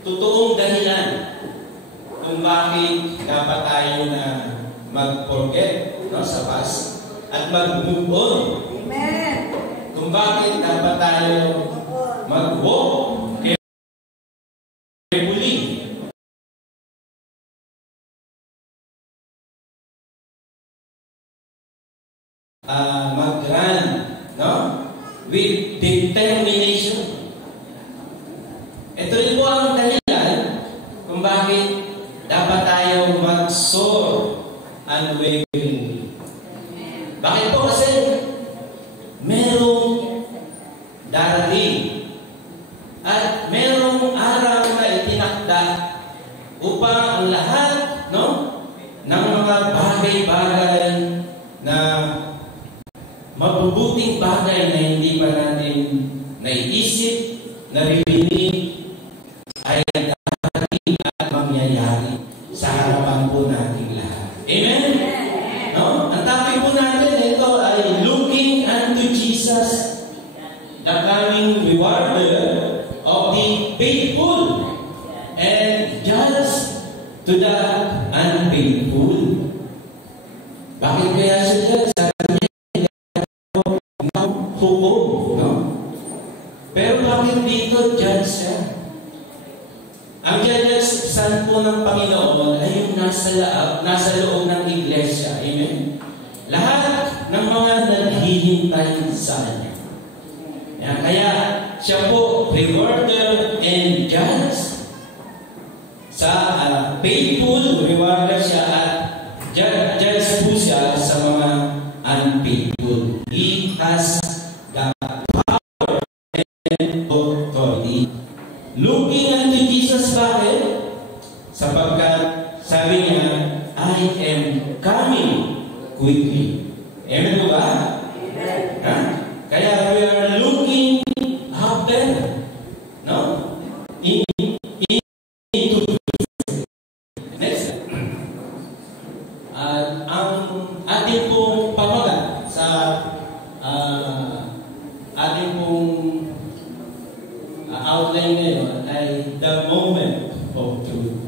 totoong dahilan kung bakit dapat tayo na mag-forget, no, sa past at mag-move on. Amen. Kung bakit dapat tayo mag-walk carefully. Mag-run, no? With determination. Ito rin po ang dahilan kung bakit dapat tayo mag-soar unwaveringly. Bakit po? Kasi merong darating at merong araw na itinakda upang ang lahat, no, ng mga bagay-bagay na mabubuting bagay na hindi pa natin naiisip, naririnig, ay darating at mangyayari sa harapan po nating lahat. Amen? No? Ang topic po natin ito ay looking unto Jesus, the coming rewarder of the faithful and just to the unfaithful. Bakit kaya siya hukom, no? Pero bakit dito judge siya? Ang judges saan po ng Panginoon ay yung nasa loob ng iglesia. Amen? Lahat ng mga naghihintay sa Kanya. Kaya siya po rewarder and judge. Sa faithful, rewarder siya at judge po siya sa mga unfaithful. He has the power and authority. Looking unto Jesus, bakit? Sapagkat sabi niya, I am coming quickly. Amen po ba? Amen. Kaya we are looking after, no? Into next. Ang ating pong pamagat sa ating pong outline ngayon ay the moment of truth.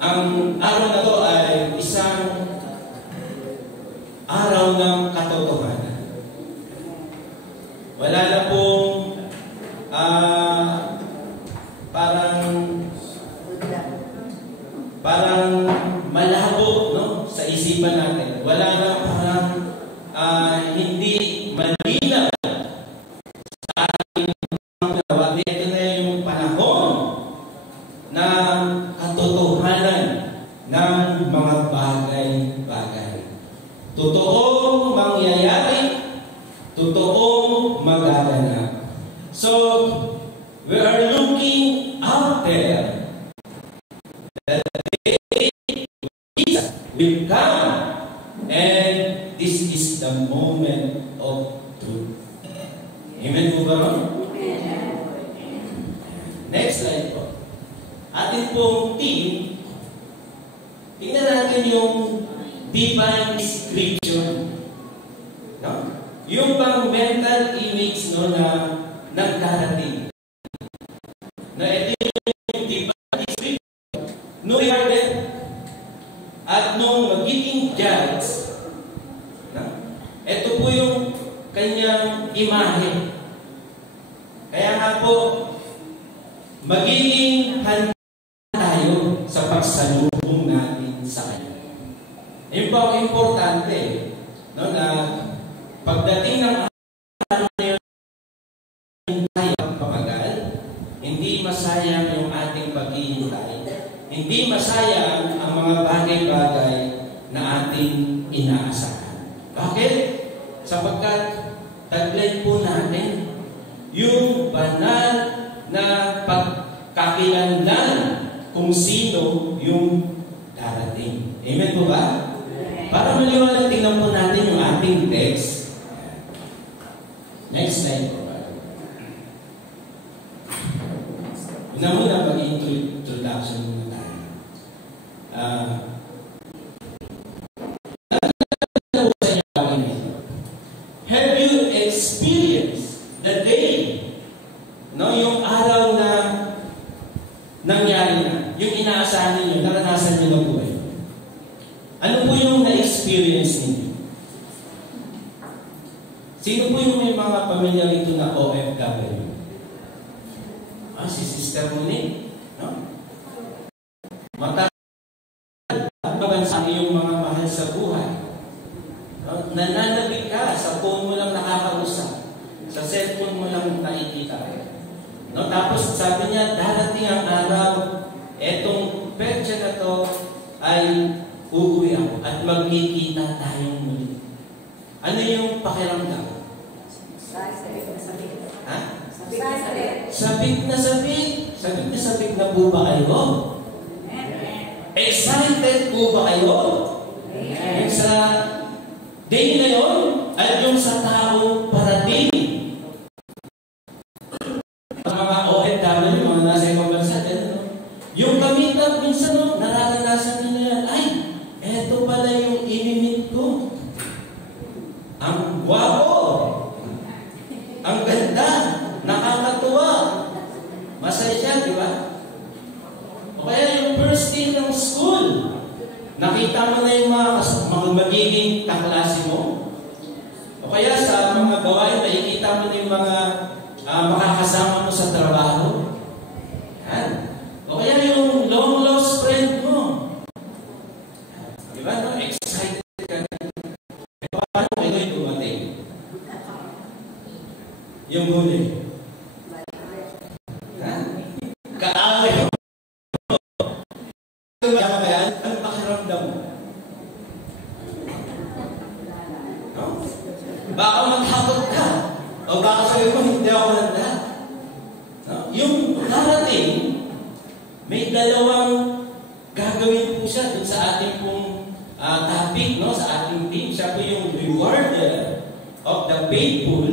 Ang araw na to ay isang araw ng katotohanan. Wala na pong parang malabo, no, sa isipan natin. Wala na parang hindi malinaw sa ating mga. Ito na yung panahon ng katotohanan ng mga bagay-bagay. Totoong mangyayari, totoong magaganap. So, we are looking out there. The day will come, and this is the moment of truth. Amen po ba? Next slide po. Ating pong team, tingnan natin yung divine description. No? Yung pang mental image, no, na nagdarating. Na ito yung divine description. No rewarder. At nung magiging judge, no? Ito po yung kanyang imahe. Kaya nga po, magiging handa tayo sa pagsalubong natin sa Kanya. Yung po ang importante, no, na pagdating ng araw na yun, pamagal, hindi masayang yung ating paghihintay. Hindi masayang ang mga bagay-bagay na ating inaasahan. Bakit? Sapagkat taglay po natin yung banal na pagkakilanlan kung sino yung darating. Amen po ba? Para maliwanag, tingnan po natin yung ating text. Next slide po ba? Una-una, mag-introduction muna tayo. Have you experienced the day, no, yung araw na nangyari na? Yung inaasahan ninyo, naranasan nyo na po ba? Ano po yung na-experience ninyo? Sino po yung may mga pamilya rito na OFW? Si Sister Monique. No? Matagal sa iyong mga mahal sa buhay. No? Nananabig ka, sa phone mo lang nakakausap. Sa cellphone mo lang nakikita. No? Tapos sabi niya, darating ang araw, etong petsa na to ay uuwi ako at magkikita tayong muli. Ano yung pakiramdam? Ha? Sabik na sabik. Sabik na sabik na po ba kayo? Excited po ba kayo? Yung sa day na yun at yung sa tao parating. Mga OFW, mga nasa ibang bansa, yung kamitan minsan, nararanasan nila, ay, eto pala yung inimit ko. Ang gwapo. Ang ganda. Nakakatuwa. Masaya siya, di ba? O kaya yung first day ng school, nakita mo na yung mga magiging kaklase mo. O kaya sa mga gawain, nakikita mo na yung mga makakasama mo sa trabaho. Yan. O kaya yung long lost friend mo. Di ba? No? Excited ka. E paano kayo'y dumating? Yung huli. Kaaway mo. Anong pakiramdam mo? No? Baka magtakot ka. O baka sabi mo, hindi ako nanda. No? Yung narating, may dalawang gagawin po siya dun sa ating pong topic, no? Sa ating team. Siya po yung rewarder of the faithful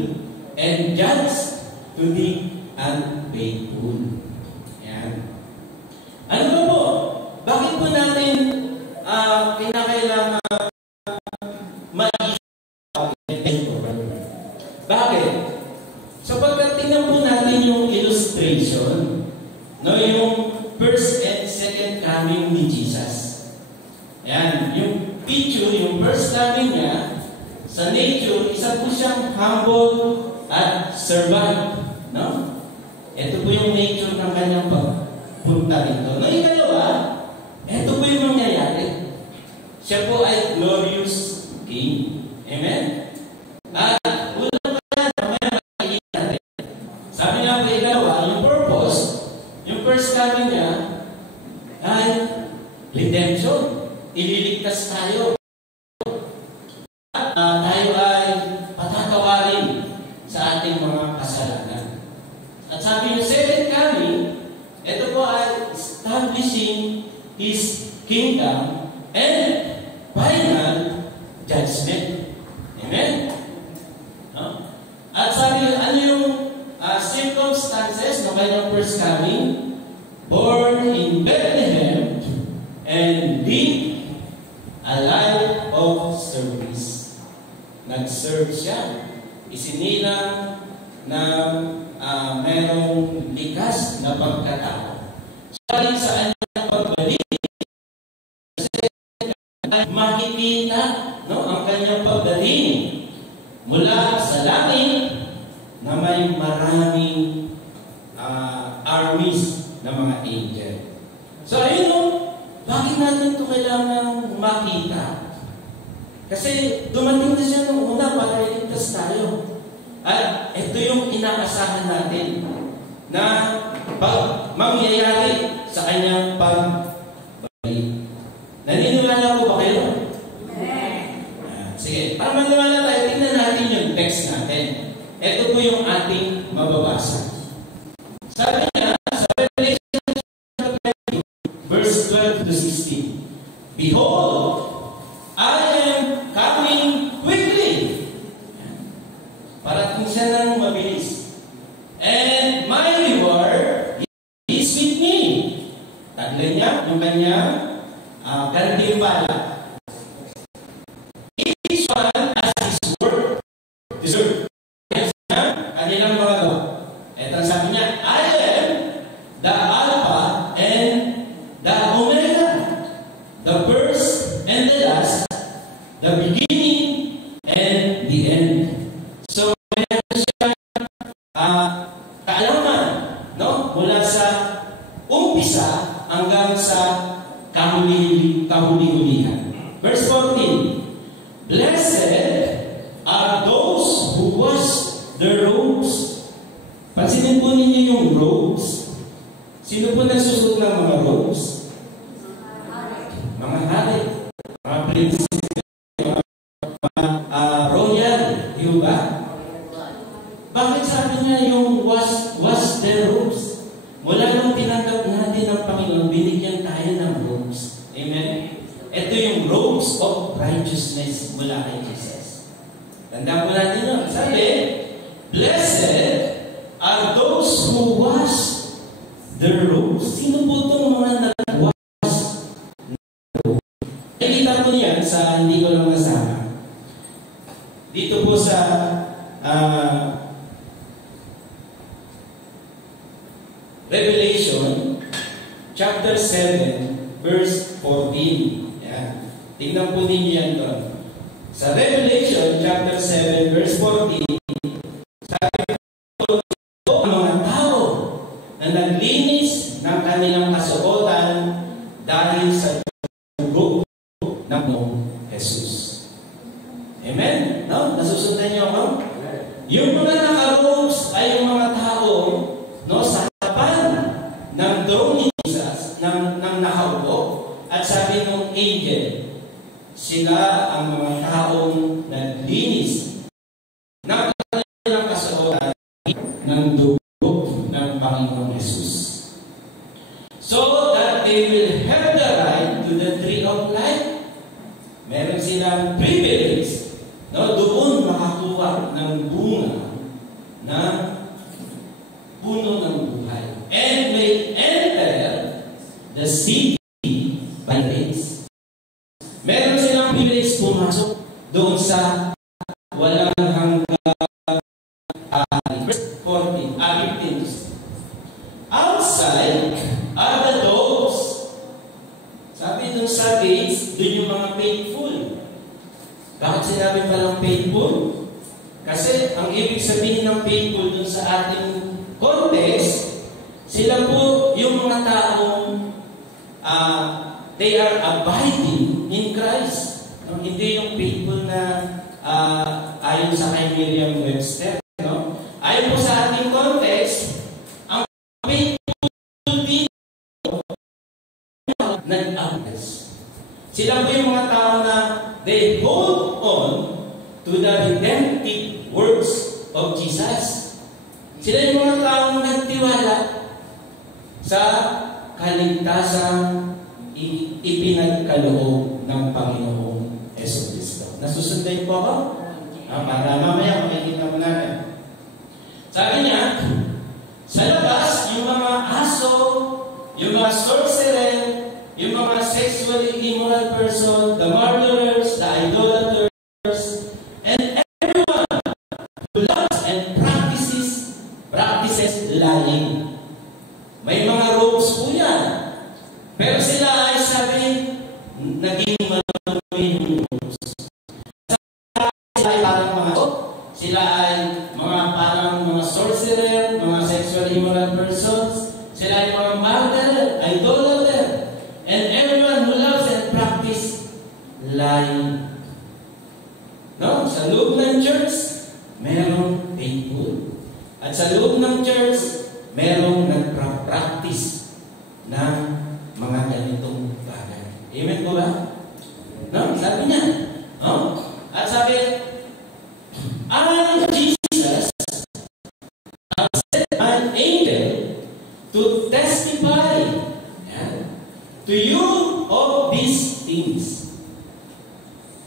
and judge to the unfaithful. Yan. Ano ba po? Bakit po natin kinakailangan bakit? Sapagkat tingnan po natin yung illustration, no, yung first and second coming ni Jesus. Ayan, yung picture, yung first coming niya, sa nature, isa po siyang humble at servant. No? Ito po yung nature ng kanyang pagpunta dito. No, ikalawa, ito po yung mangyayari. Siya po ay glorious King. Amen? At ulang pa yan, mamaya makikita natin. Sabi nga po ikalawa, yung purpose, yung first coming niya, ay redemption. Ililigtas tayo. At tayo ay patatawarin sa ating mga kasalanan. At sabi niya, second coming, ito po ay establishing His kingdom and final judgment. Amen? No? At sabi niya, ano yung circumstances ng kanyang first coming? Born in Bethlehem and live a life of service. Nag-serve siya. Isinilang na merong likas na pagkatao. Sabi sa kanyang pagbalik, makikita, no, ang kanyang pagdating mula sa langit na may maraming armies na mga angel. So ayun, no, bakit natin ito kailangan makita? Kasi dumating na siya nung una para iligtas tayo. At ito yung inaasahan natin na mangyayari sa kanyang pagbalik. Naniniwala po ba kayo? Sige, para maniwala tayo, tingnan natin yung text natin. Ito po yung ating mababasa. Sabi niya, sa Revelation verse 12 to 16, Behold, I am coming quickly. Parating siya ng mabilis. And my reward is with me. Taglan niya yung kanyang gantimpala. Each one as his work deserve. Kanilang mga gawa. Ito ang sabi niya, I am the Alpha and umpisa hanggang sa kahuli-hulihan. Verse 14, Blessed are those who wash their robes. Pansinin po ninyo yung robes. Sino po nagsusuot ng mga robes? Mga hari, mga prinsip, mga royal, di ba? Bakit sabi niya yung wash their robes? Mula nung tinanggap natin ng Panginoon, binigyan tayo ng robes. Amen? Ito yung robes of righteousness mula kay Jesus. Tandaan po natin yun. Sabi, Blessed are those who wash their robes. Sino po itong mga nag-wash ng robes? Nakikita po niyan sa hindi ko lang nasama. Dito po sa Revelation chapter 7 verse 14. Yan. Tingnan po ninyo yan doon. Sa Revelation chapter 7 verse 14, sabi po, ang mga tao na naglinis ng kanilang kasuotan dahil sa dugo ng Jesus. Amen? No? Nasusundan niyo ako? Yung mga naka-robes ay yung mga tao, no, sa harapan ng throne ni Jesus, ng nakaupo, at sabi ng angel, sila ang mga taong naglinis ng kanilang kasuotan ng dugo ng Panginoong Jesus. So that they will have the right to the tree of life. Meron silang privilege, no, doon makakuha ng bunga na puno ng buhay. And may enter the city by grace. Meron silang privilege pumasok doon sa walang hanggang verse 14, 15. Outside are the dogs. Sabi doon sa gates, doon yung mga faithful. Bakit sinabi palang faithful? Kasi ang ibig sabihin ng faithful doon sa ating context, sila po yung mga taong they are abiding in Christ. No? Hindi yung faithful na ayon sa kay Merriam-Webster. No? Ayon po sa ating context, ang faithful dito nag-abdes. Sila po yung mga tao na they hold on to the redemptive words of Jesus. Sila yung mga taong nagtiwala sa kaligtasang ipinagkaloob ng Panginoong Jesucristo. Nasusundan po ako? Para mamaya makikita mo natin. Sabi niya, sa labas, yung mga aso, yung mga sorcerer, yung mga sexually immoral person, the murderers, the idolaters, and everyone who loves and practices lying. May mga robes po yan. Pero sila ay sabi, naging manunuin yung robes. Sila ay parang sila ay parang mga sorcerer, mga sexually immoral persons, sila ay mga murderer, idolater, and everyone who loves and practice lying. No? Sa loob ng church, merong faithful. At sa loob ng church, merong nagpa-practice ng mga ganitong bagay. Amen po ba? No? Sabi niya. No? At sabi, I, Jesus, have sent an angel to testify to you of these things.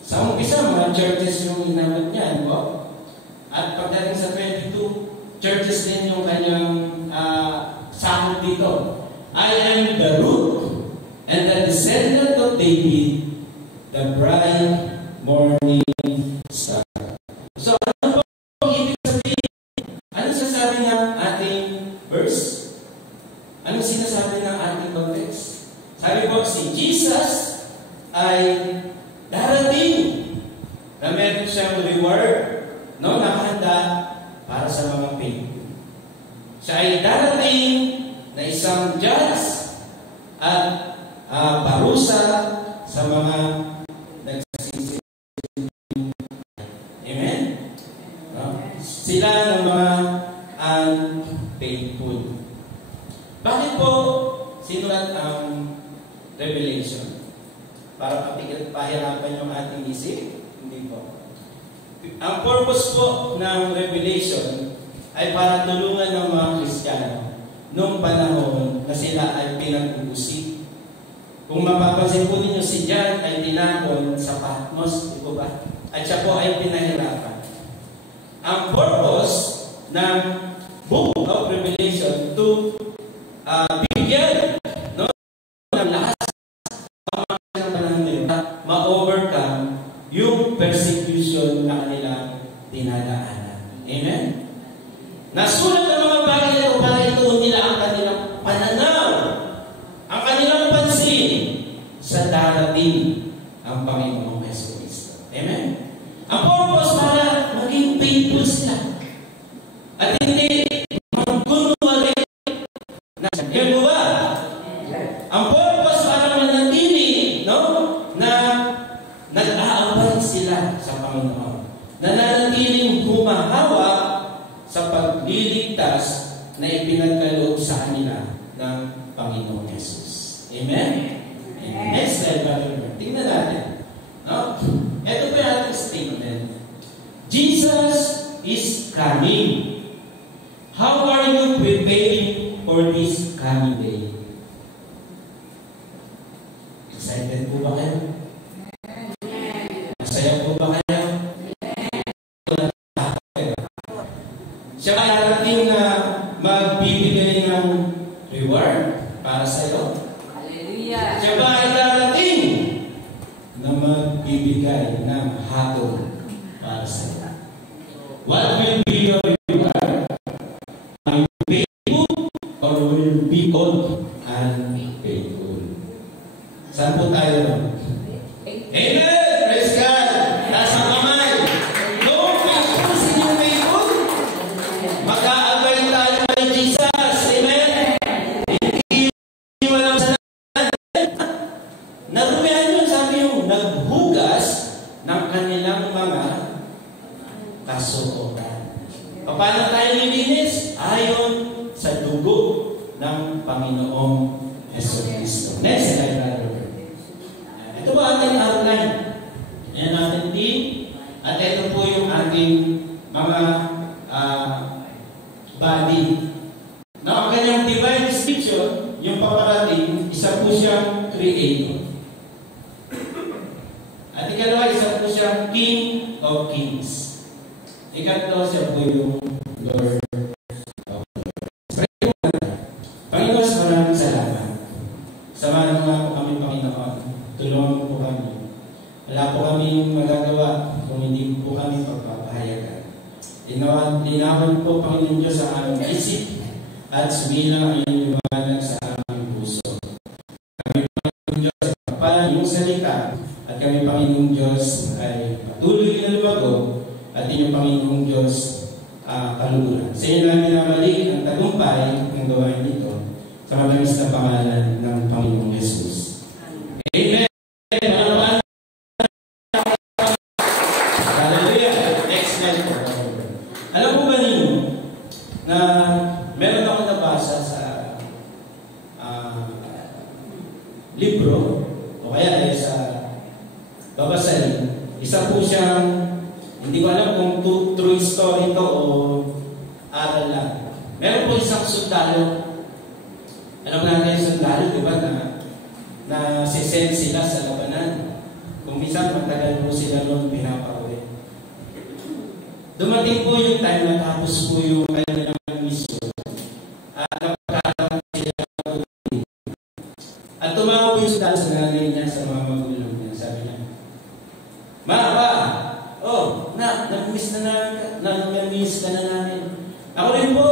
Sa umpisa, mga churches yung inabot niya. Po? At pagdating sa 22, churches din yung kanyang sahod dito. I am the root and the descendant of David, the bright morning star. So, ano po ibig sabihin? Ano sasabi ng ating verse? Ano sinasabi ng ating context? Sabi po, si Jesus ay darating na meron siyang reward, no, nakahanda para sa mga faithful. Siya ay darating na isang judge parusa sa mga nagsisisi. Amen? No? Sila ng mga unfaithful. Bakit po sinulat ang Revelation? Para pahirapan yung ating isip? Hindi po. Ang purpose po ng Revelation ay para tulungan ng mga Kristiyano noong panahon na sila ay pinag-uusig. Kung mapapansin po ninyo, si John ay tinapon sa Patmos, di po ba? At siya po ay pinahirapan. Ang purpose ng Book of Revelation to bigyan ng lakas ng panahon nila ma-overcome yung persecution na kanilang dinadaanan. Amen? Nasulat ang mga bagay nito para ituon nila ang kanilang pananaw, ang kanilang pansin sa darating ang Panginoong Jesucristo. Amen? Ang purpose para maging faithful sila. At hindi magkunwari na yan ba? Ang purpose para manatili, no? Na nag-aabay sila sa Panginoon. Nananatiling humahawa sa pagliligtas na ipinagkaloob sa kanila ng Panginoong Jesus. Amen? Amen. Next slide, Brother. Tingnan natin. No? Ito po yung ating statement. Jesus is coming. How are you preparing for this coming day? Excited po ba kayo? Masaya po ba kayo? Siya ay darating na magbibigay ng reward para sa iyo. Hallelujah. Siya ba ay darating na magbibigay ng hatol para sa iyo. What will be your reward? Are you faithful or will be called unfaithful? Saan po tayo? Amen! Praise God! Nasa kamay! No, faithful, sino faithful? Mag-aabay tayo kay Jesus. Amen? Hindi walang sanahan. Narumihan yun, sabi yung naghugas ng kanilang mga kasuotan. Paano tayo nilinis? Ayon sa dugo ng Panginoong Jesucristo. Next slide, brother. Ito po ating outline. Yan ating team. At ito po yung ating mga body. Na ang kanyang divine description, yung paparating, isa po siyang creator. At ikalawa, isa po siyang King of Kings. Ikatlo, siya po yung Lord of Lords. Panginoon, maraming salamat. Samahan mo nga po kami, Panginoon. Tulungan mo po kami. Wala po kami magagawa kung hindi po kami pagpapahayagan. Linawan po, Panginoon Diyos, sa aming isip at sumilang ang iyong liwanag sa aming puso. Kami, Panginoon Diyos, pagpapalan yung salita at kami, Panginoon Diyos, ay patuloy na lumago at inyong Panginoong Diyos kaluguran. Sa inyo namin minamalik ang tagumpay ng gawain nito sa matamis na pangalan ng Panginoong Jesus. Amen. Hallelujah. Next slide. Alam po ba ninyo na meron akong nabasa sa libro o kaya ay sa babasahin. Isa po siyang, hindi ko alam kung true story to o aral lang. Meron po isang sundalo. Alam natin yung sundalo, di ba, na sisend sila sa labanan. Kung minsan, matagal po sila noon pinapauwi. Dumating po yung time na tapos po yung kanilang mission. At napagkakaroon sila ng uwi. At tumawag po yung sundalo sa nanay niya, sa mga magulang niya. Sabi niya, "Ma, oh, nag-miss ka na namin. Ako rin po.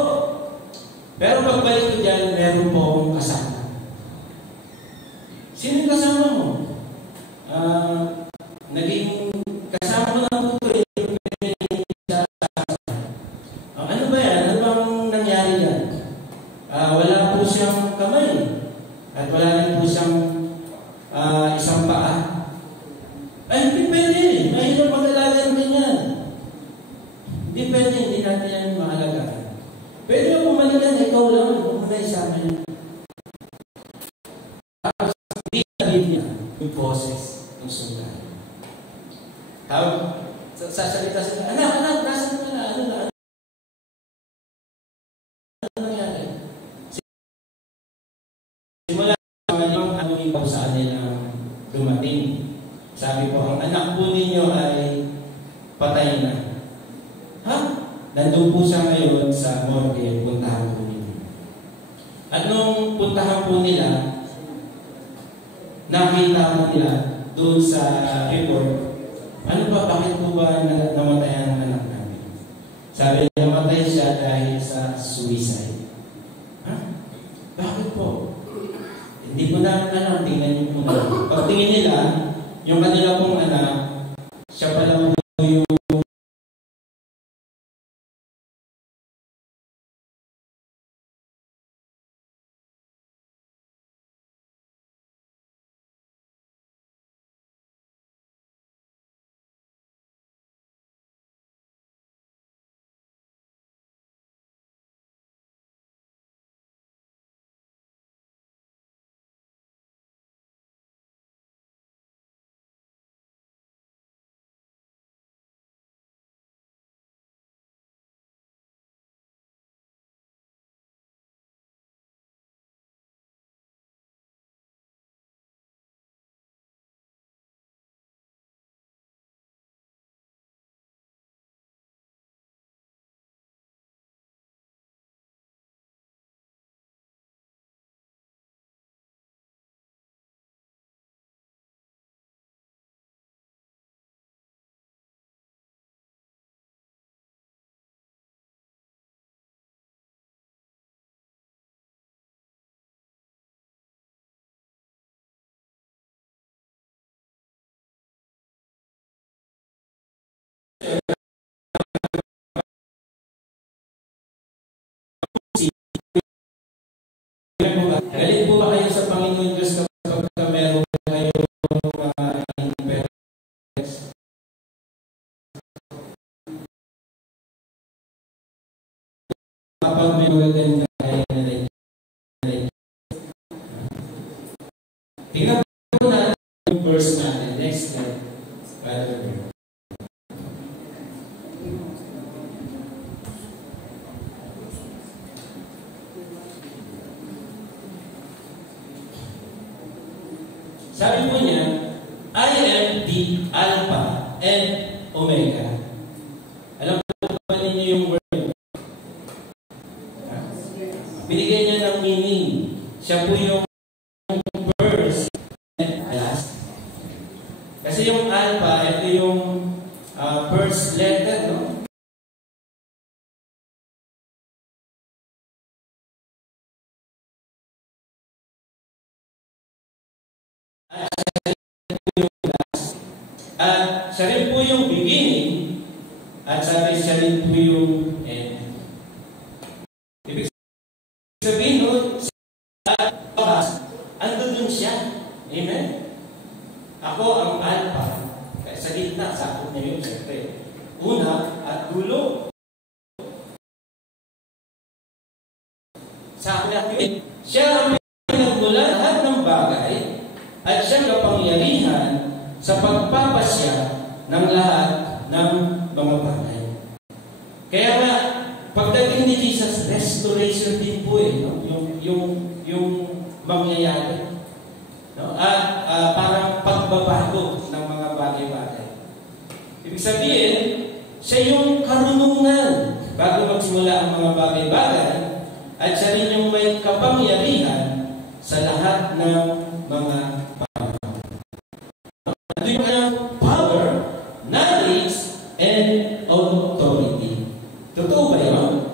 Pero pagbalik ko dyan, meron po akong kasama." Sino yung kasama mo? Naging kasama mo na po ito. Ano ba yan? Ano bang nangyari yan? Wala po siyang kamay. At wala rin po siyang yung boses ng sundalo. Tawag, sasalita sila, anak, nasan ka na? Ano nangyari? Simula yung ikaw sa kanila dumating. Sabi ko, ang anak po ninyo ay patay na. Ha? Nandun po siya ngayon sa morgue, puntahan po ninyo. At nung puntahan po nila, nakita po nila doon sa report, ano ba, bakit po ba namatay ang anak namin? Sabi niya, namatay siya dahil sa suicide. Ha? Bakit po? Hindi po namin alam, tingnan niyo po na. Pagtingin nila, yung kanila pong anak, siya pala po yung galit po ba kayo sa Panginoon Diyos kapag meron kayong interest? Kapag may magaganda kayo na tingnan po natin yung verse natin. Next slide. Sabi po niya, I am the Alpha and Omega. Alam po ba ninyo yung word? Binigay niya ng meaning. Siya po yung first and last. Kasi yung Alpha, ito yung first letter, no? At siya rin po yung beginning at siya rin po yung end. Ibig sabihin nun, sa oras, andun siya. Amen? Ako ang Alpha. Kaya sa gitna, sakot niya yun, siyempre. Una at dulo. Sakot niya yun. Siya ang pinagmula lahat ng bagay at siya kapangyarihan sa pagpapasya ng lahat ng mga bagay. Kaya nga, pagdating ni Jesus, restoration din po no? yung mangyayari. No? At parang pagbabago ng mga bagay-bagay. Ibig sabihin, siya yung karunungan bago magsimula ang mga bagay-bagay at siya rin yung may kapangyarihan sa lahat ng mga power, knowledge, and authority. Totoo ba yun?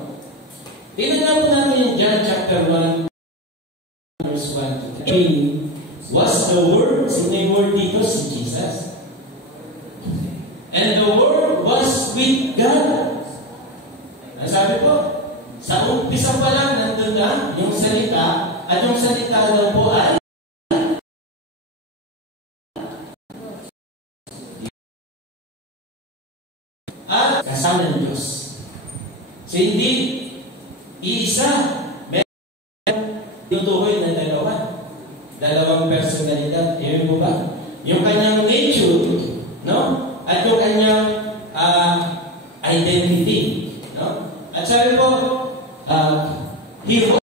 Tingnan nga po natin yung John chapter 1, verse 1 to 3. Was the Word, sino yung Word dito? Si Jesus. And the Word was with God. Ang sabi po, sa umpisa pa lang nandun na yung salita, at yung salita daw po ay at kasama ng Diyos. So hindi isa, may tinutukoy na dalawang personalidad. Ewan mo ba? yung kanyang nature, no? At yung kanyang identity, no? At sabi po, he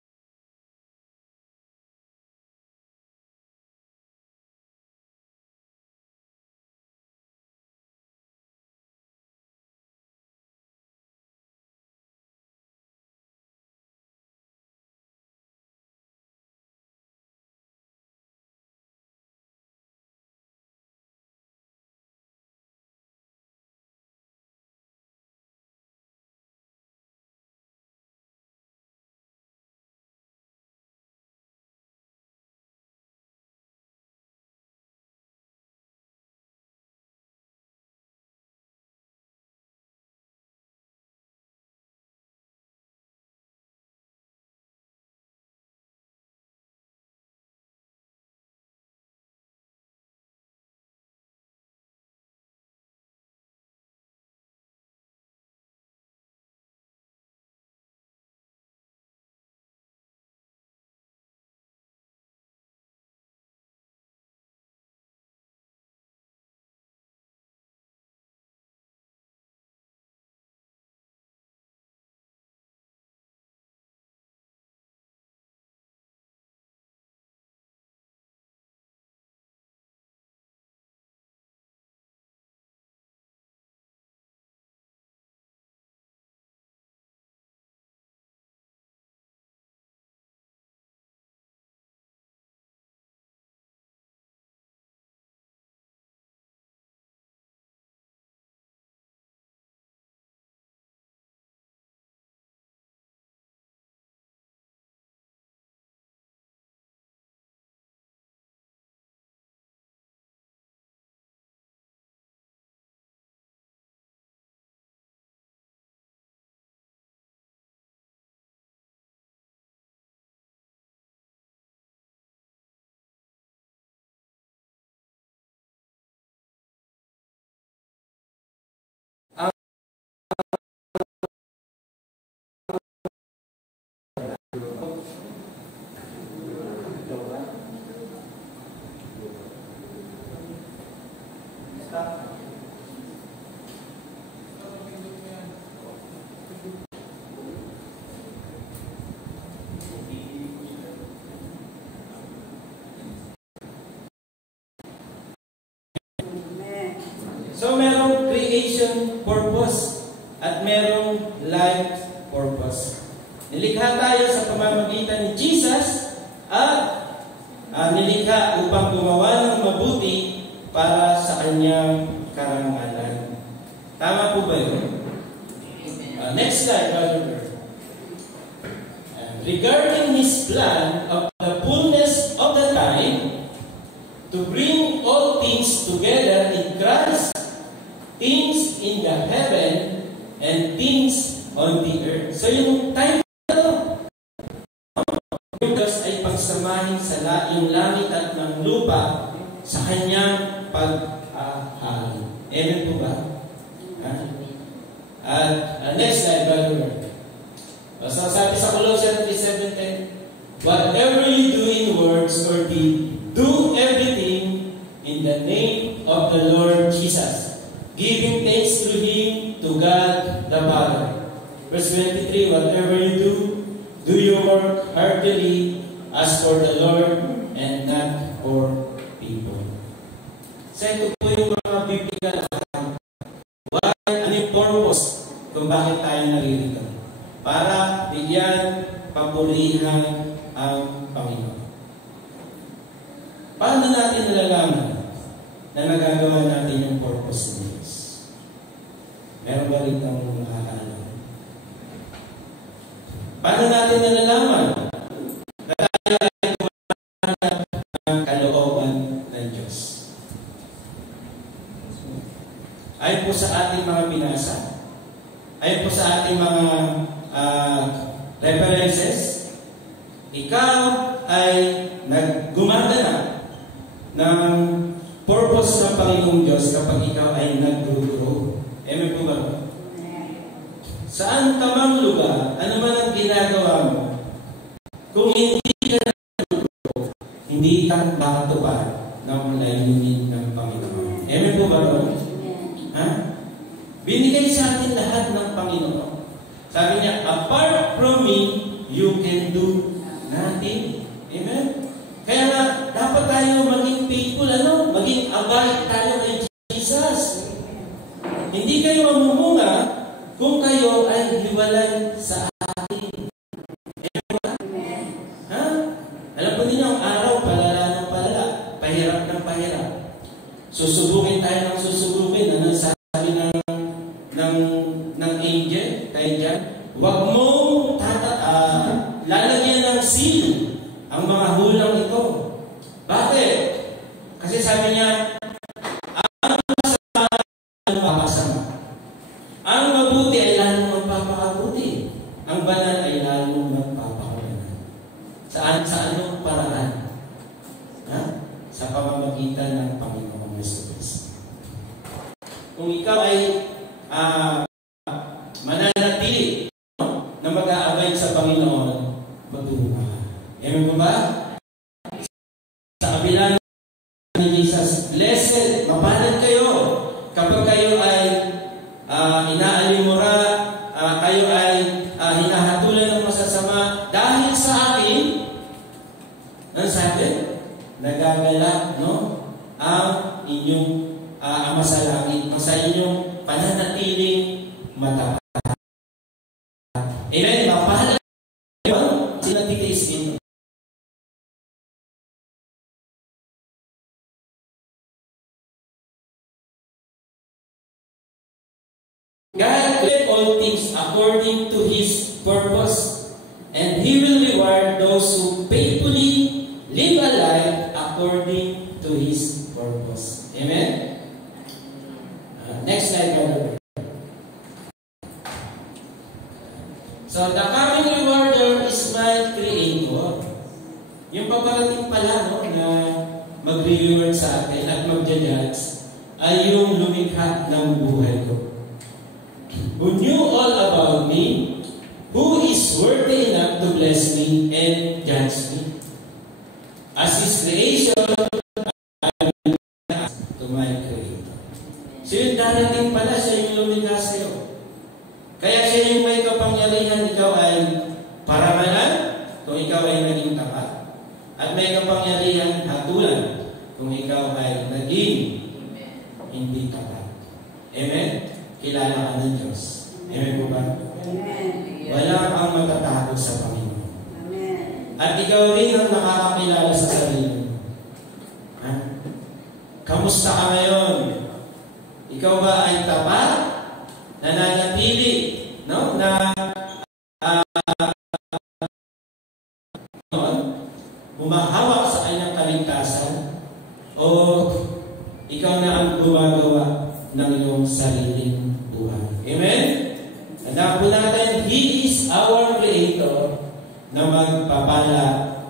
So, merong creation purpose at merong life purpose. Nilikha tayo sa pamamagitan ni Jesus at nilikha upang gumawa ng mabuti para sa kanyang karangalan. Tama po ba yun? Next slide, Brother. Regarding His plan of the fullness of the time to bring all things together in Christ, things in the heaven and things on the earth. So yung time na ito, yung Diyos ay pagsamahin sa yung langit at ng lupa sa kanyang paghahari. Amen po ba? At next slide, Brother. So sabi sa Colossians 3:7-10, whatever you do in words or deed, do everything in the name of the Lord Jesus, giving thanks to Him, to God the Father. Verse 23, whatever you do your work heartily as for the Lord and not for people. So ito po yung mga biblical account. Ano yung purpose kung bakit tayo naririto? Para bigyan, papurihan ang Panginoon. Paano natin nalalaman na nagagawa natin yung purpose ni Diyos? Meron ba rin ang nakakaalam? Paano natin nalalaman na tayo ay kumahanap ng kalooban ng Diyos? Ayon po sa ating mga binasa, ayon po sa ating mga references, ikaw ay naggumaganap ng purpose ng Panginoong Diyos kapag ikaw ay nag-grow. Amen po ba? Saan ka mang lugar, ano man ang ginagawa mo, kung hindi ka nag-grow, hindi ka makatupad ng layunin ng Panginoon. Amen po ba ron? Ha? Binigay sa atin lahat ng Panginoon. Sabi niya, apart from me, you can do nothing. Amen? Kaya nga, dapat tayo maging faithful, maging abay tayo kay Jesus. Hindi kayo mamumunga kung kayo ay hiwalay sa atin. Amen? Ha? Alam po ninyo, ang araw, palala ng palala, pahirap ng pahirap. Susubukin tayo ng susubukin. Ano sabi ng angel tayo dyan? Huwag mong lalagyan ng seal ang mga hulang ito. Bakit? Kasi sabi niya, ang masama ay mapasama. Ang mabuti ay lalong magpapakabuti. Ang banal ay lalong magpapakabanal. Sa anong paraan? Ha? Sa pamamagitan ng Panginoong Yesus. Kung ikaw ay mananatili na mag-aabay sa Panginoon, magtulungan ka. Amen po ba? Sa kabila ni Jesus, blessed, mapalad kayo kapag kayo ay inaalimura, kayo ay hinahatulan ng masasama dahil sa akin. Ano sabi? Nagagala, ang inyong Ama sa langit, sa inyong pananatiling matapat. Amen? Mapahal kayo, sila titiis ito. God did all things according to His purpose, and He will reward those who faithfully live a life according to His purpose. Amen? Next slide, brother. So, the coming rewarder is my Creator. Yung paparating pala, na mag-reward sa atin at mag-judge ay yung lumikha ng buhay ko. Who knew all about me, who is worthy enough to bless me and judge me. As His creation, I will ask to my Creator. So yung darating pala, siya yung lumikha sa'yo. Kaya siya yung may kapangyarihan, ikaw ay paramanan, kung ikaw ay naging tapat. At may kapangyarihan, hatulan, kung ikaw ay naging hindi tapat. Amen? Kilala ka ng Diyos. Amen po ba? Amen. Wala kang matatakot sa Panginoon. Amen. At ikaw rin ang nakakakilala sa sarili mo. Ha? Kamusta ka ngayon? Ikaw ba ay tapat? Nananatili? No? Na humahawak sa kanyang kaligtasan? O ikaw na ang gumagawa ng iyong sariling buhay? Amen? Alam po natin, He is our Creator na magpapala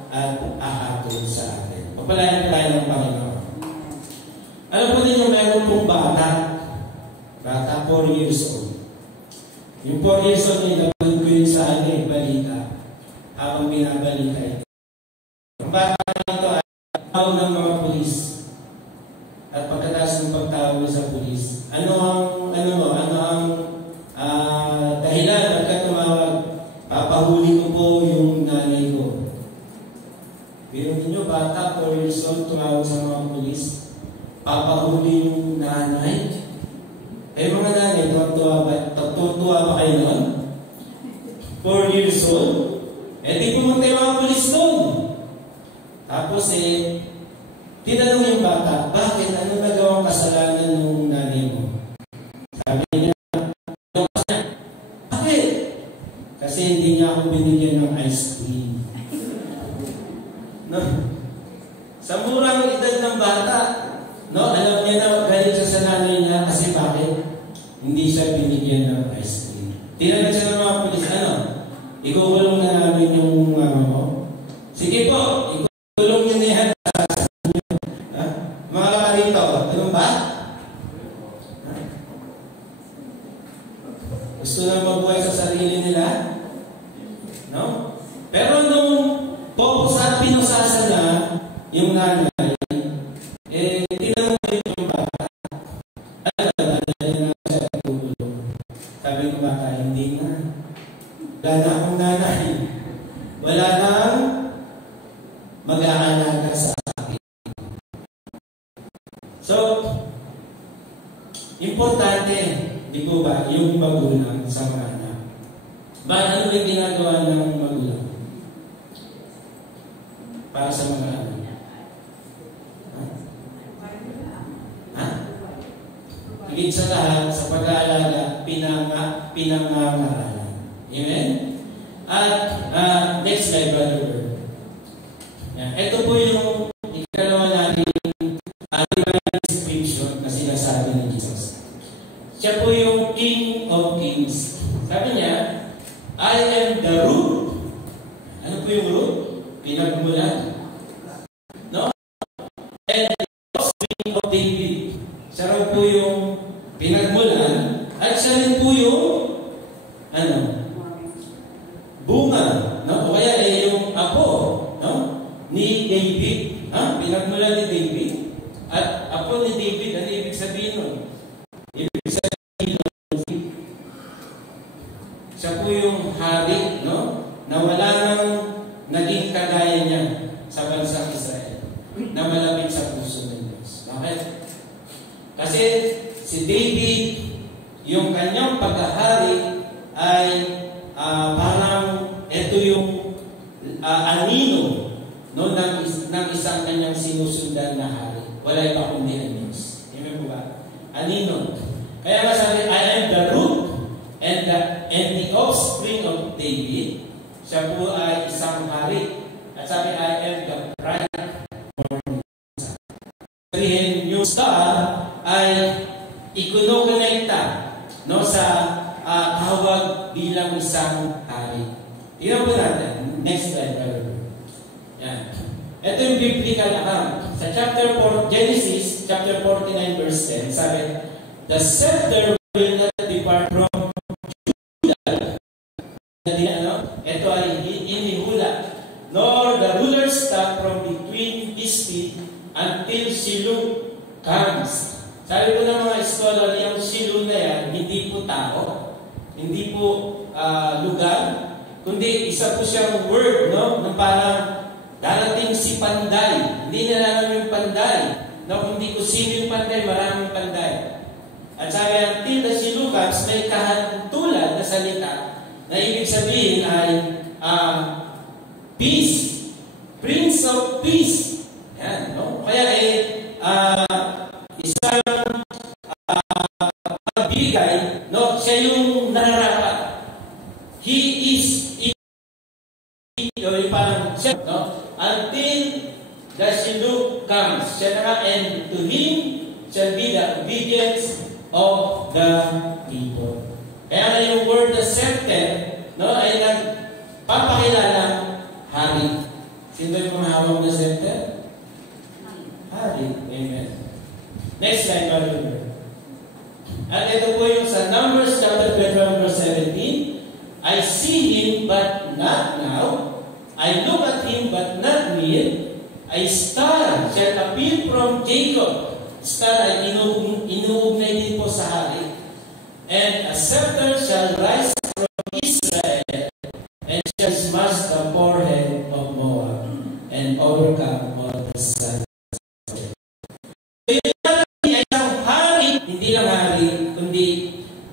at ahatol sa atin. Papalayan tayo ng Panginoon. Alam po ninyo, meron pong bata, 4 years old. Yung 4 years old, nilapad ko yun sa akin, balita, habang binabalita ito. Ang bata ito ay tawag ng mga pulis. At pagkatapos ng pagtawag sa pulis, ano ang dahilan pagka tumawag? Papahuli ko po yung nanay ko. Pero ninyo, bata, 4 years old, tumawag sa mga pulis. Papahuli yung nanay. Eh mga nanay, tuwa ba kayo noon? 4 years old? Eh di pumunta yung mga pulis doon. Tapos tinanong yung bata, bakit? Ano nagawang kasalanan ng nanay mo? Sabi niya, bakit? Kasi hindi niya ako binigyan ng ice cream. No? Sa murang edad ng bata, no, alam niya na galit siya sa nanay niya kasi bakit? Hindi siya binigyan ng ice cream. Tinanong siya ng mga pulis, ikukulong na namin yung mama mo? Sige po, ikukulong niyo na yan. Mga kaparito, ganun ba? Gusto na mabuhay sa sarili nila? No? Pero nung pinusasan na yung nanay, wala na akong nanay. Wala nang mag-aalaga sa akin. So, importante, di po ba, yung magulang sa mga anak. Ano yung ginagawa ng magulang para sa mga anak? Higit sa lahat, sa pag-aalaga, pinangangaralan. Amen? At next slide, Brother Bird. Ito po yung ikalawa natin divine description na sinasabi ni Jesus. Siya po yung King of Kings. Sabi niya, I am the root. Ano po yung root? Pinagmulan. No? And the offspring of David. Siya raw po yung pinagmulan at siya rin po yung bunga, no? O kaya yung apo, no? Ni David, pinagmulan ni David. At apo ni David, ano ibig sabihin nun? Ibig sabihin nun, siya po yung hari, no? Na wala nang naging kagaya niya sa bansang Israel, na malapit sa puso ng Diyos. Bakit? Kasi si David, yung kanyang paghahari ay parang ito yung anino, no, ng isang kanyang sinusundan na hari. Wala iba kundi ang Diyos. Amen po ba? Anino. Kaya nga sabi, I am the root and the offspring of David. Siya po ay isang hari. At sabi, I am the bright morning star. Sabihin, yung star ay ikunokonekta, no, sa tawag bilang isang hari. Tingnan po natin. Next slide. Yan. Ito yung biblical account. Sa Genesis chapter 49 verse 10, sabi, the scepter will not depart from Judah. Ito ay inihula. Nor the ruler's staff from between his feet until Shiloh comes. Sabi po ng mga scholar, yung Shiloh na yan, hindi po tao, hindi po lugar, kundi isa po siyang word, no? Na parang darating si Panday. Hindi na alam yung Panday. No? Kundi kung sino yung Panday, maraming Panday. At sabi, until the Shiloh comes, may kahantulan na salita na ibig sabihin ay peace. Prince of Peace. Yan, no? Kaya isang pagbigay, no? Siya yung nararapat. He is yung parang siya, no? Until the Shiloh comes. Siya na nga, and to him shall be the obedience of the people. Kaya na yung word the scepter, no, ay nagpapakilala hari. Sino yung mga hawak na scepter? Hari. Amen. Next slide, Brother. At ito po yung sa Numbers chapter 21 verse 17. I see him but not now. I look at him but not near. A star shall appear from Jacob. Star ay inuugnay din po sa hari. And a scepter shall rise from Israel and shall smash the forehead of Moab and overcome all the sons of Israel. So yun ay isang hari, hindi lang hari, kundi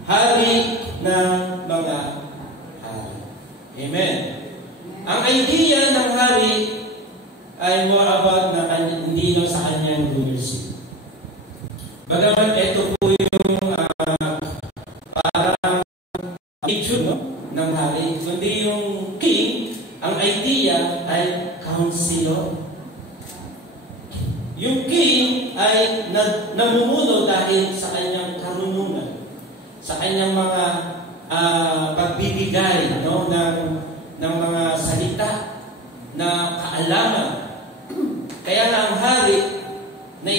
hari ng mga hari. Amen. Ang idea ng hari ay more about na hindi lang sa kanyang rulership. Bagaman ito po yung parang nature, no, ng hari, kundi yung king, ang idea ay counselor. Yung king ay namumuno dahil sa kanyang karunungan, sa kanyang mga pagbibigay, no, ng mga salita na kaalaman. Kaya na ang hari na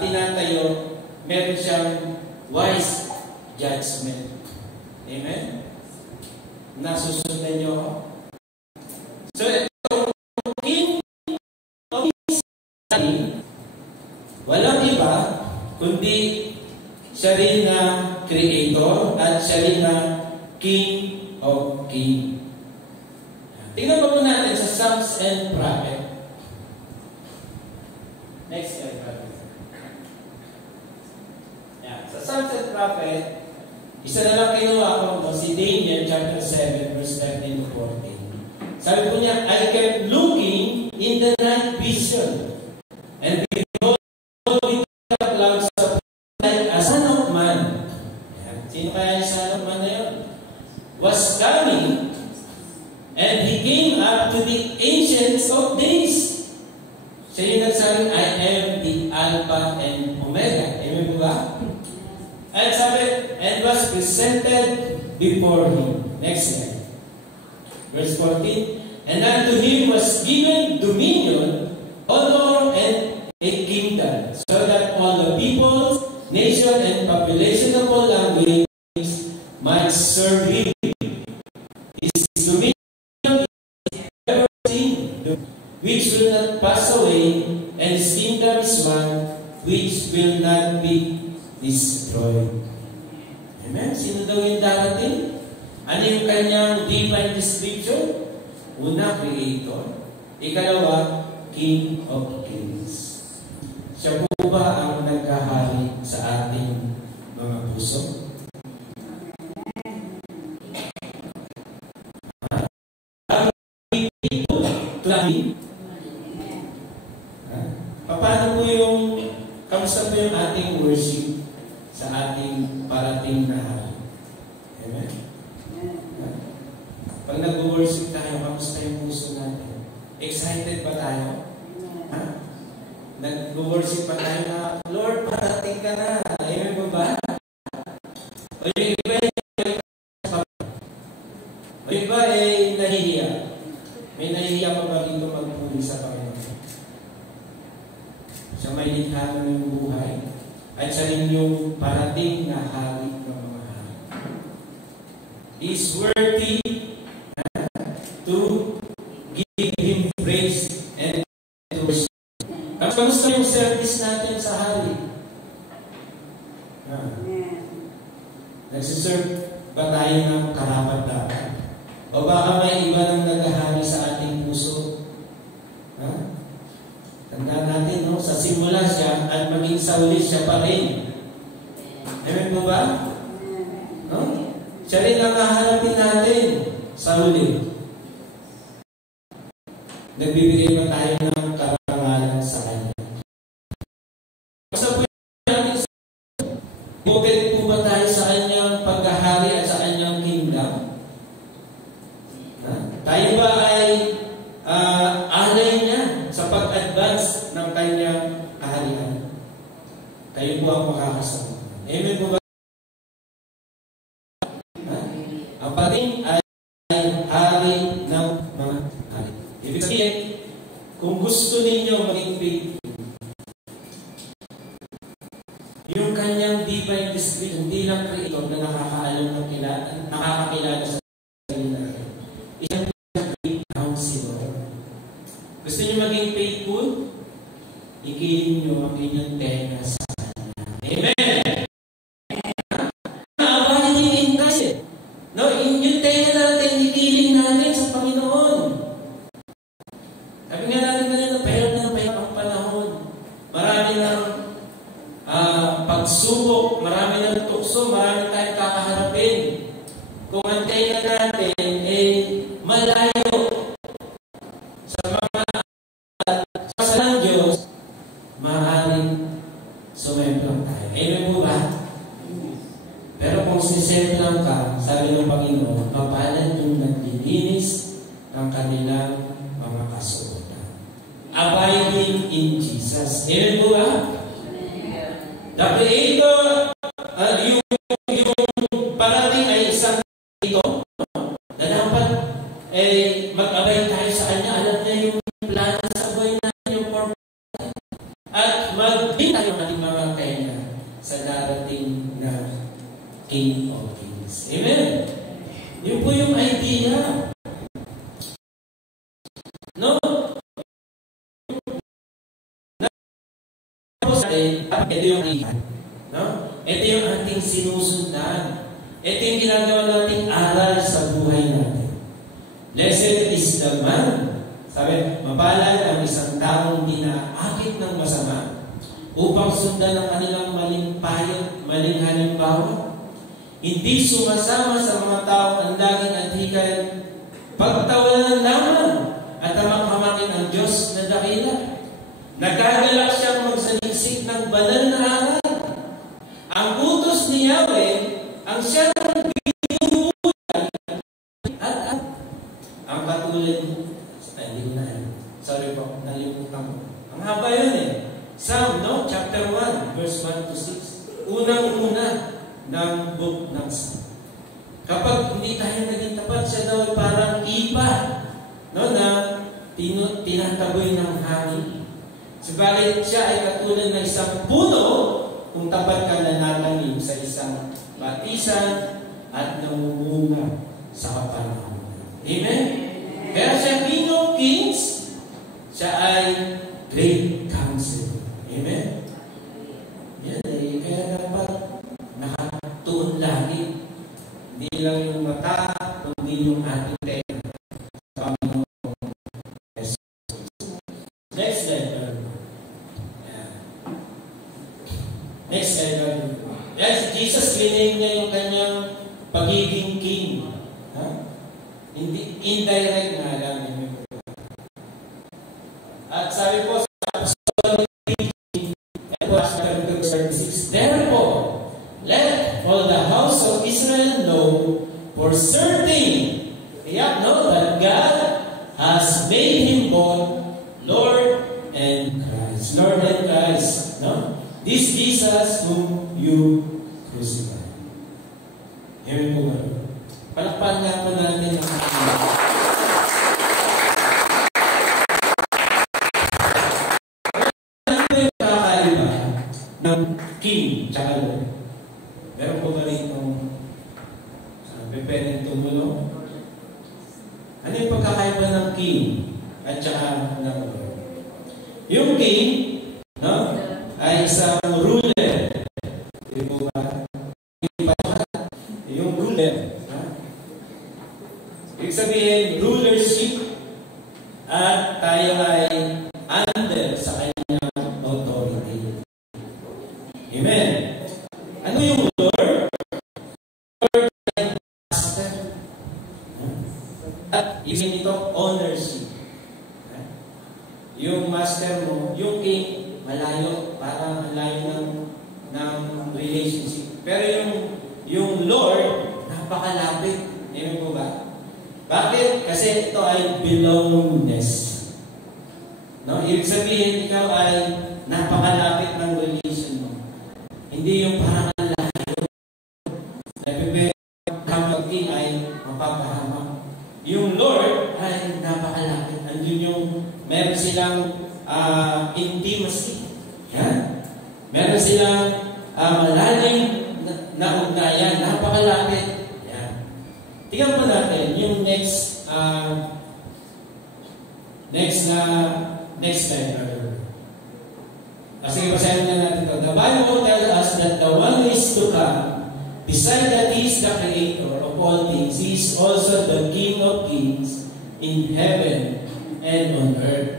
tinatayo, meron siyang wise judgment. Amen? Nasusundan niyo ako? So, itong king of Israel, walang iba, kundi siya rin na creator at siya rin na king of King. Tingnan pa po natin sa Psalms and Prophet. Next slide, Prophet. Sa Psalms and Prophet, isa na lang kinuha ko, si Daniel chapter 7, verse 13 to 14. Sabi po niya, I kept looking in the night vision, and behold, with the clouds of like a son of man. Sino kaya yung son of man na yun? Was coming, and he came up to the ancients of days. Siya yung nagsabing, I am the Alpha and Omega. Amen po ba? And sabi, and was presented before him. Next slide. Verse 14. And unto him was given dominion, honor, and a kingdom, so that all the peoples, nation, and population of all languages might serve him. His dominion is everything which will not pass away, and his kingdom is one which will not be destroyed. Amen? Sino daw yung darating? Ano yung kanyang divine description? Una, Creator. Ikalawa, King of Kings. Siya po ba ang nagkahari sa ating mga puso? Paano po yung kamusta po yung ating worship sa ating parating na hari? Amen? Pag nag-worship tayo, kamusta yung puso natin? Excited ba tayo? Ha? Nag-worship pa tayo na, Lord, parating ka na. Amen ba ba? O yung iba ay nahihiya. May nahihiya pa ba dito magpuli sa Panginoon? Siya may likha ng yung buhay. At siya rin yung parating na hari ng mga hari. He is worthy to give Him praise and worship. Kamusta yung service natin sa hari? Nagsiserve ba tayo ng karapat-dapat? O baka may iba nang naghahari sa ating puso? Tandaan natin, no? Sa simula siya at maging sa uli siya pa rin. Amen po ba? No? Siya rin ang haharapin natin sa uli. Nagbibigay ba tayo ng karangalan sa Kanya? Basta po yung bukit po ba tayo sa Kanyang paghahari at sa Kanyang kingdom? Tayo ba ay alay niya sa pag-advance ng Kanyang kaharian? Tayo po ang makakasama. Amen po ba? Ang pating ay hari ng mga hari. Ibig sabihin, kung gusto ninyo maging faithful, yung Kanyang divine description, hindi lang creator na nakakaalam ng nakakakilala sa sarili natin. Isang great counselor. Gusto niyo maging faithful? Ikiling niyo ang inyong tenga sa Kanya. Amen! Naabahin niyo yung kasi. No, yung tenga natin, ikiling natin sa Panginoon. Sabi nga natin kanina, pahirap ang panahon. Marami ng pagsubok, marami ng tukso, marami tayong kakaharapin. Kung ang tenga natin ay malayo sa mga sa ng Diyos, maaaring sumemplang tayo. Amen po ba? Pero kung sisemplang ka, sabi ng Panginoon, mapalad yung naglilinis ng kanilang mga kasuotan. Abiding in Jesus. Amen po ba? The Creator, yung parating ay isang ito, na dapat mag-abay tayo sa Kanya. Alam niya yung plano sa buhay natin, yung purpose. At mag-din tayo natin mga kanya sa darating na King of Kings. Amen? Yun po yung idea. No? Ito yung idea. No? Ito yung ating sinusundan. Ito yung ginagawa nating aral sa buhay natin. Blessed is the man. Sabi, mapalad ang isang taong di naaakit ng masama upang sundan ang kanilang maling payo, maling halimbawa. Hindi sumasama sa mga taong ang laging adhikan, pagtawanan lamang at hamak-hamakin ang Diyos na dakila. Nagagalak siyang magsaliksik ng banal na aral. Ang utos ni Yahweh, ang siyang binubuhay at ang katulad sorry po, nalimutan ko. Ang haba yun eh. Psalm, no? Chapter 1, verse 1 to 6. Unang-una ng book ng Psalm. Kapag hindi tayo naging tapat, siya daw parang ipa, no? Na tinataboy ng hangin. Subalit siya ay katulad ng isang puno kung tapat ka na natanim sa isang batisan at namumunga sa kapanahon. Amen? Kaya siya King of Kings, siya ay great counsel. Amen? Yan eh. Kaya dapat nakatuon lagi. Hindi lang yung mata, kundi yung ating tenga. Sa Panginoon. Next level. Next level. Yes, Jesus winning niya yung kanyang pagiging king. Hindi, indirect na lang. At sabi po sa Apostolic Teaching, chapter 36, therefore, let all the house of Israel know for certain, that God has made him both Lord and Christ. Lord and Christ. No? This Jesus whom you crucified. Amen po ba? Palakpan nga po natin ang ng king tsaka Lord. Meron po ba rin itong pwedeng tumulong? Ano yung pagkakaiba ng king at tsaka ng Lord? Yung king, no, ay isang ruler. Hindi po ba? Yung ruler. Ibig sabihin, rulership at tayo ay under sa kanyang authority. Amen. Ano yung Lord? Lord ay master. At even ito, ownership. Yung master mo, yung king, malayo, parang malayo ng relationship. Pero yung Lord, napakalapit. Amen po ba? Bakit? Kasi ito ay belongingness. No? Ibig sabihin, ikaw ay napakalapit ng relation mo. Hindi yung parang layo. Nabibigay ang king ay mapapahama. Yung Lord ay napakalapit. Andun yung meron silang intimacy. Yan. Meron silang malalim na ugnayan. Napakalapit. Yan. Tingnan po natin yung next letter. Sige, basahin na natin ito. The Bible tells us that the one who is to come, beside that he is the creator of all things, he is also the King of kings in heaven and on earth.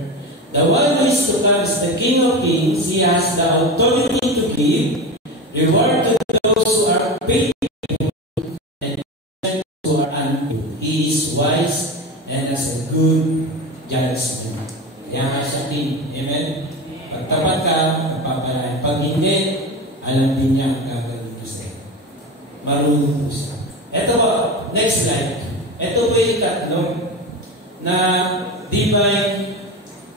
The one who is to come is the King of kings. He has the authority to give reward to those who are faithful and who are unfaithful. He is wise and has a good judgment. Kaya nga siya king. Amen? Pag tapat ka, napapalayan. Pag hindi, alam din niya ang gagawin niya sa'yo. Marunong po siya. Ito po, next slide. Ito po yung tatlo na divine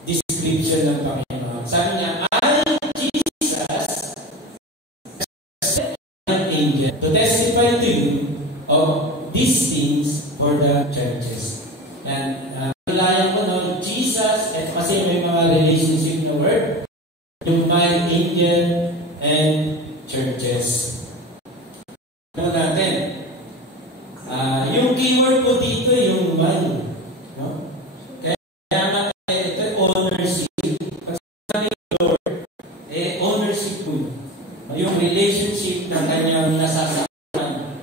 description ng Panginoon. Sabi niya, I, Jesus, an angel to testify to you of these things for the churches. And kailangan ko nun, Jesus, at kasi may mga relationship na word, yung my angel and churches. Ano natin? Yung keyword po dito, yung my. No? Kaya nga, ito ownership. Kasi yung Lord, ownership po. Yung relationship na kanyang nasasaktan.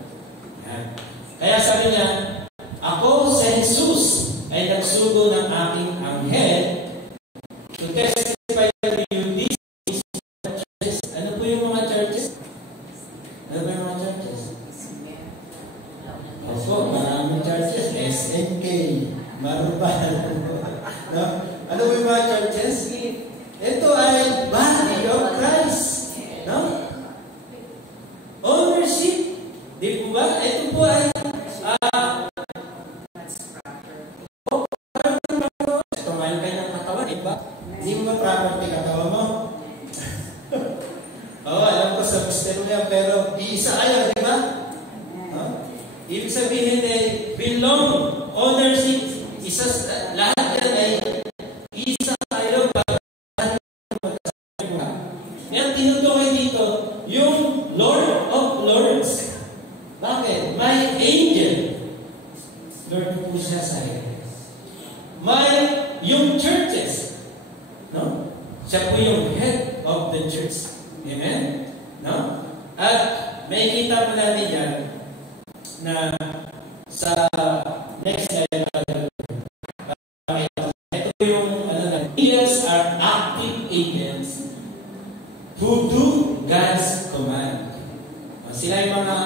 sabihin ay belong, ownership, lahat yan ay isa tayo para yan tinutukoy dito, yung Lord of Lords. Bakit? May angel. Lord po siya sa iyo. May yung churches. No? Siya po yung head of the church. Amen? No? At may kita mo natin yan na sa next slide. Ito yung angels are active agents who do God's command. Sila yung mga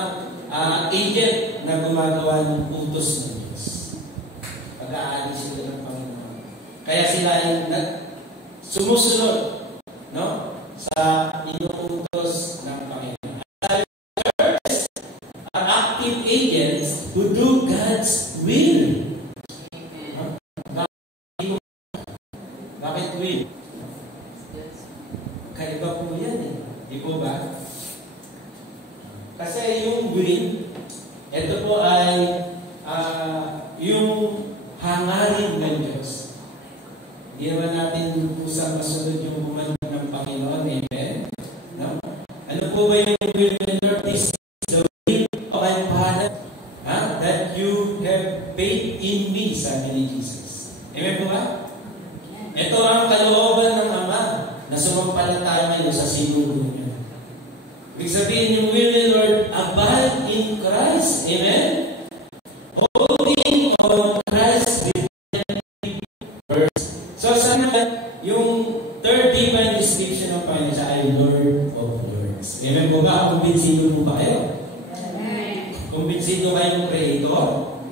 agent na gumagawa ng utos ng Diyos. Pag-aali sila ng Panginoon. Kaya sila yung sumusunod, no, sa inuutos ng Panginoon. Are active agents who do God's will. Bakit will? Kaiba po yan eh. Di po ba? Kasi yung will, ito po ay yung hangarin ng Diyos. Hindi naman natin pusang masunod yung kumanda ng Panginoon. Amen? No? Ano po ba yung will ng Lord? This is the will of my Father that you have faith in me, sabi ni Jesus. Amen po ba? Ito ang kalooban ng Ama na sumampalataya nyo sa sinugo niya. Ibig sabihin yung will ng Lord, abide in Christ. Amen? Holding on Christ first. So, sana yung third divine description ng Panginoon siya ay Lord of Lords. Amen po ba? Kumbinsido po ba kayo? Amen. Kumbinsido kayong Creator?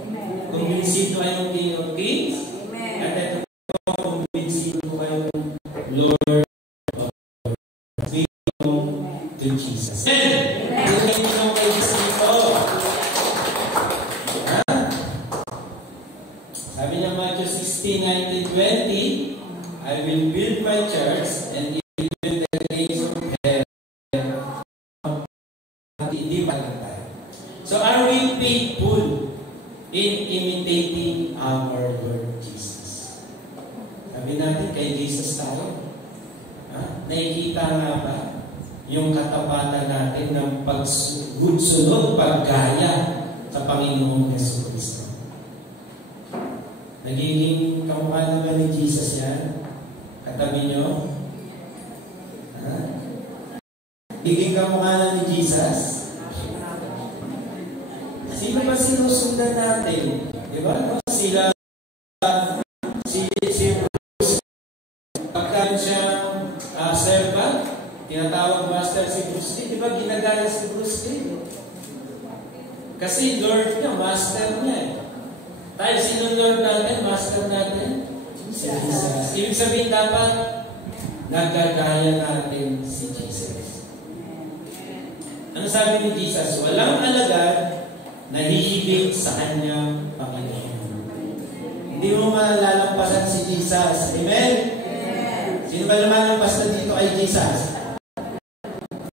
Amen. Kumbinsido kayong King of Kings? Amen. At ito po, kumbinsido po kayong Lord of Lords. We belong to Jesus. Amen. Amen. Amen. Kay Kristo. Sabi ng Matthew 16:19-20, I will build my church and it will be the gates of hell. Hindi pa lang tayo. So are we faithful in imitating our Lord Jesus? Sabi natin kay Jesus tayo. Nakikita nga ba yung katapatan natin ng pagsunod, paggaya sa Panginoong Jesucristo? Nagiging kamukha na ba ni Jesus yan? Katabi nyo? Nagiging kamukha na ni Jesus? Sino ba sinusundan natin? Diba? No? Sila, si Bruce, pagka siya servant, tinatawag master si Bruce Lee. Diba ginagaya si Bruce Lee? Kasi Lord niya, master niya eh. Tayo, sino Lord natin? Master natin? Si Jesus. Ibig sabihin dapat, nagagaya natin si Jesus. Ano sabi ni Jesus? Walang alagad na hihilig sa kanyang Panginoon. Hindi mo malalampasan si Jesus. Amen? Sino ba lumalampas na dito kay Jesus?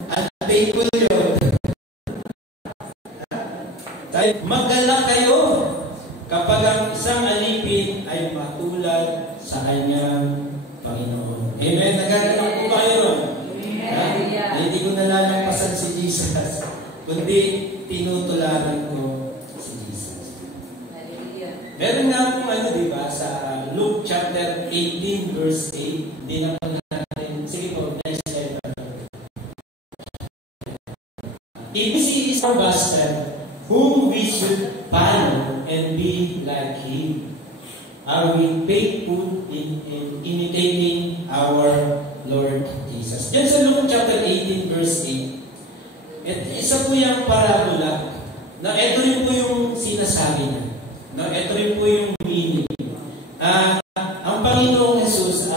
Unfaithful yun. Maggalak kayo kapag ang isang alipin ay matulad sa kanyang Panginoon. Amen? Nagagalang po ba kayo? Hindi ko nalalampasan si Jesus, kundi tinutularan ko si Jesus. Meron nga po diba, sa Luke chapter 18 verse 8, hindi na po natin, sige po, next slide. If he is our master, whom we should follow and be like Him. Are we faithful in imitating our Lord Jesus? Diyan sa Luke chapter 18 verse 8, isa po yung parabola na ito rin po yung sinasabi niya. No, ito rin po yung meaning. Ang Panginoong Jesus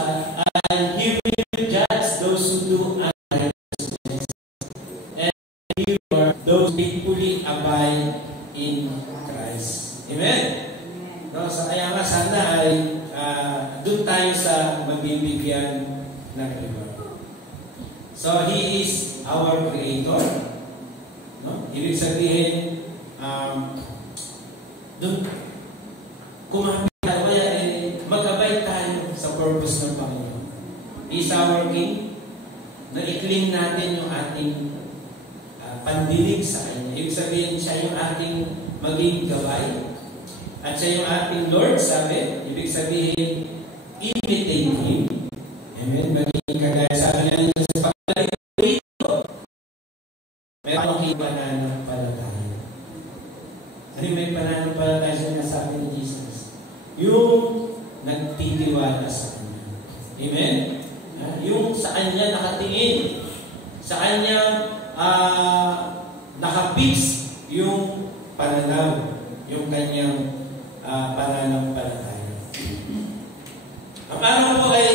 He will judge those who do unrighteousness and He will those faithfully abide in Christ. Amen? No, so kaya nga sana ay doon tayo sa mabibigyan ng reward. So He is our Creator. No? Ibig sabihin, doon kumapit tayo, kaya magabay tayo sa purpose ng Panginoon. Is our King, na i-clean natin yung ating pandinig sa Kanya. Ibig sabihin, siya yung ating maging gabay. At siya yung ating Lord, sabi. Ibig sabihin, imitate Him. Amen? Maging kagaya. Sabi na nila sa pagkalit dito, meron kang pananampalataya. Ano may pananampalataya siya na sabi ni Jesus? Yung nagtitiwala sa Kanya. Amen? Yung sa Kanya nakatingin. Sa Kanya nakapix yung pananaw. Yung Kanyang pananampalataya. Ang araw po ay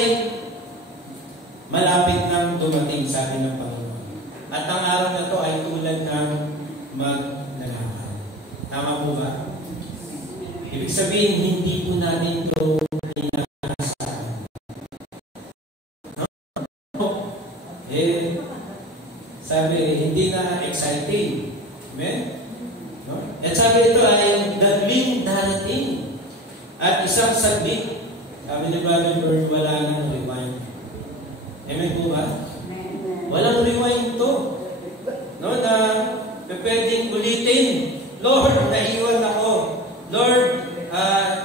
malapit nang dumating, sabi ng Panginoon. At ang araw na to ay tulad ng magnanakaw. Tama po ba? Ibig sabihin, hindi po natin ito inaasahan. Sabi, hindi na exciting. Amen? No? At sabi ito ay dagling darating. At isang saglit. Sabi ni Brother Bird, wala nang rewind. Amen po ba? Walang rewind to. No, na pwedeng ulitin. Lord, naiwan ako. Lord,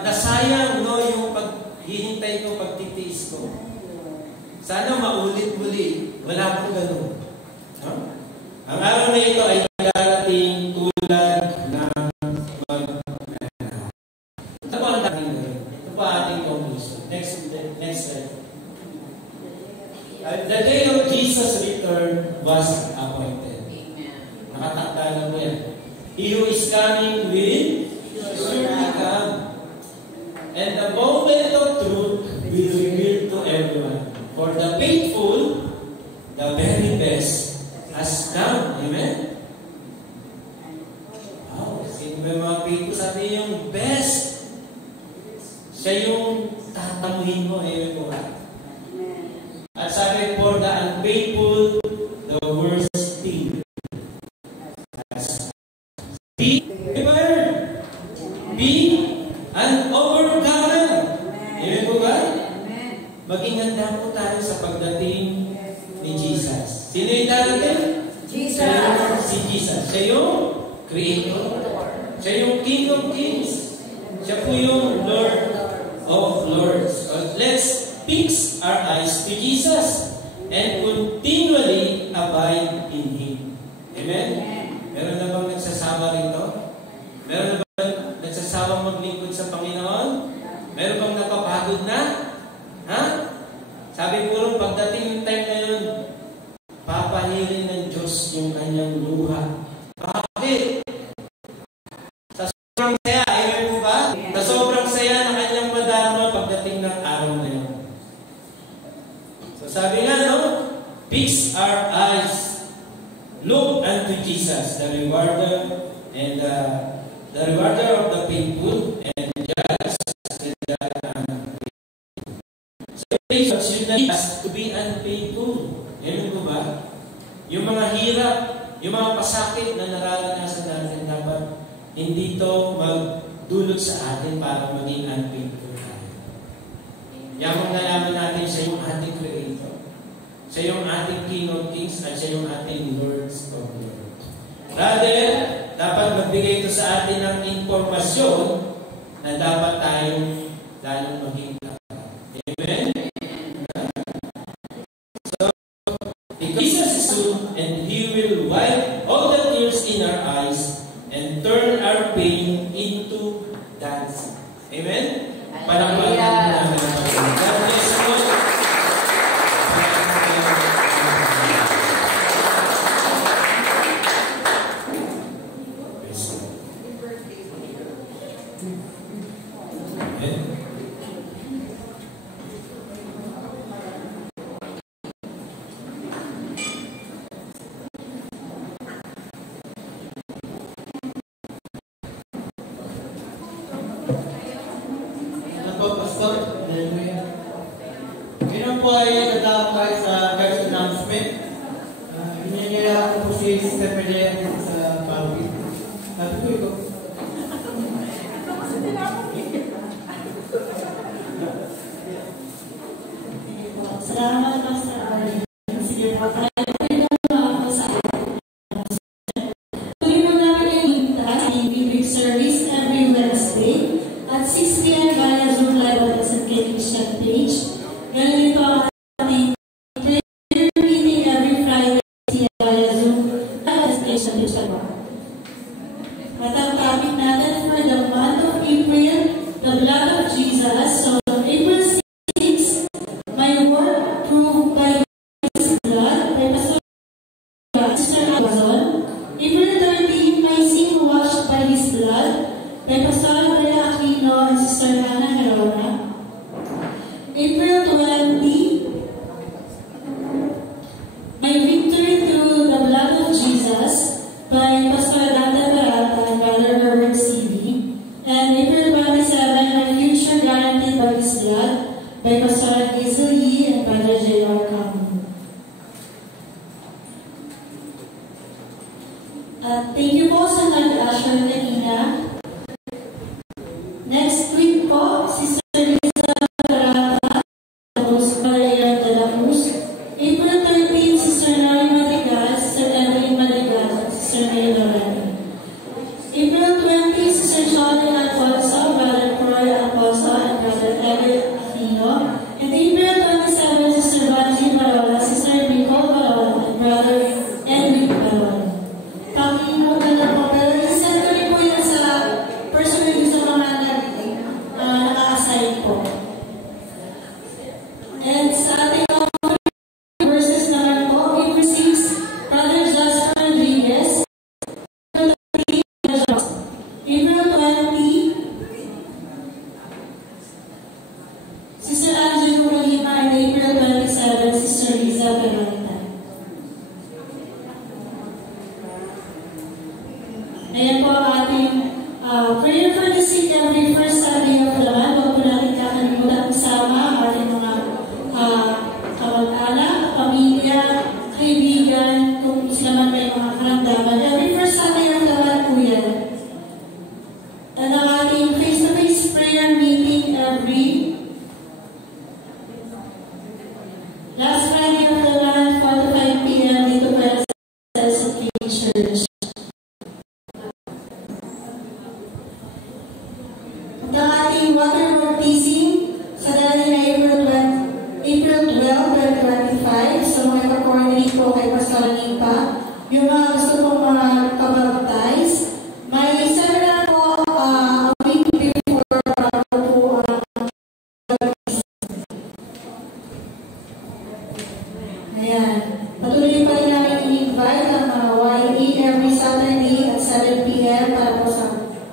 nasayang yung paghihintay ko, pagtitiis ko. Sana maulit muli. Wala po ganun. No? Ang araw na ito ay darating tulad ng magnanakaw. Ito po ang dating gawin. Ito po ating conclusion. Next slide. The day of Jesus' return was appointed. Nakatakda na po yan. He who is coming will surely come. And the moment of truth will reveal to everyone. For the faithful, the very best has come. Amen? Wow. Sino ba yung mga faithful? Sabi yung best. Siya yung tatamuhin mo. Amen po. At sabi, for the unfaithful, the worst thing has be an overcomer. Amen po ba? Maging handa po tayo sa pagdating ni Jesus. Sino yung darating? Jesus. Si Jesus. Siya yung Creator. Siya yung King of Kings. Siya po yung Lord of Lords. Let's fix our eyes to Jesus and continually abide in Him. Amen? Meron na bang nagsasawa rito? Meron na bang nagsasawang maglingkod sa Panginoon? Meron bang napapagod na? Ha? Sabi po rin, pagdating yung time na yun, papahilin ng Diyos yung kanyang luha. Bakit? Sa sobrang saya, ayon mo ba? Sa sobrang saya na kanyang madarama pagdating ng araw na yun. So sabi nga, no? Fix our eyes. Look unto Jesus, the rewarder and the rewarder of the faithful and judge the unfaithful. So should not us to be unfaithful. Amen ko ba? Yung mga hirap, yung mga pasakit na nararanasan natin, dapat hindi ito magdulot sa atin para maging unfaithful tayo. Yung nalaman natin siya yung ating Creator. Siya yung ating King of Kings at siya yung ating Lord of Lords. Rather, dapat magbigay ito sa atin ng impormasyon na dapat tayong lalong maging tapat. Amen? So, Jesus is soon and He will wipe all the tears in our eyes and turn our pain into dancing. Amen? Palakpakan namin ang Panginoon. God bless you all. Ngayon po ay tatawag tayo sa God's announcement. Inyayaya ko po si Sister Pedro sa Bawin. Sabi ko ito. My Victory Through the Blood of Jesus by Pastor Dante Barata and Brother Herbert C.B. And April 27, My Future Guaranteed by His Blood by Pastor Hazel Yee and Brother J.R. Cameron. Thank you po sa nag-usher kanina. Next week po, Sister Lisa Barata, tapos Maria de la Cruz. April 13, Sister Nari Madigas, Sister Evelyn Madigas, at Sister Mary Lorena. April 20, Sister Johnny Alfonso, Brother Troy Alfonso, and Brother Eric Aquino. And April 27, Sister Banji Barola, Sister Nicole Barola, and Brother Edwin Barola. Pakimutan na po, pero isend ko rin po yan sa personally sa mga naka-assign po. And sa ating verses naman po, April 6, Brother Jasper Rodriguez, April 20, Sister Angelo Lima, and April 27, Sister Liza Peralta. Ayan po ang ating prayer for the sick every first Sunday of the month. Huwag po natin kakalimutan kasama ang ating mga kamag-anak, pamilya, kaibigan, kung sila man may mga karamdaman. Every first Sunday of the month po yan. At ang ating face-to-face prayer meeting every last Friday of the month, 4 to 5 p.m. dito para sa SFK Church. At ang ating water baptism sa dali na April 12, 2025. So mag-coordinate po kay Pastor Nipa. Yung mga gusto pong mga kabaptize, may seminar po a week before bago po ayan. Patuloy pa rin namin i-invite ang mga YE every Saturday at 7 p.m. para po sa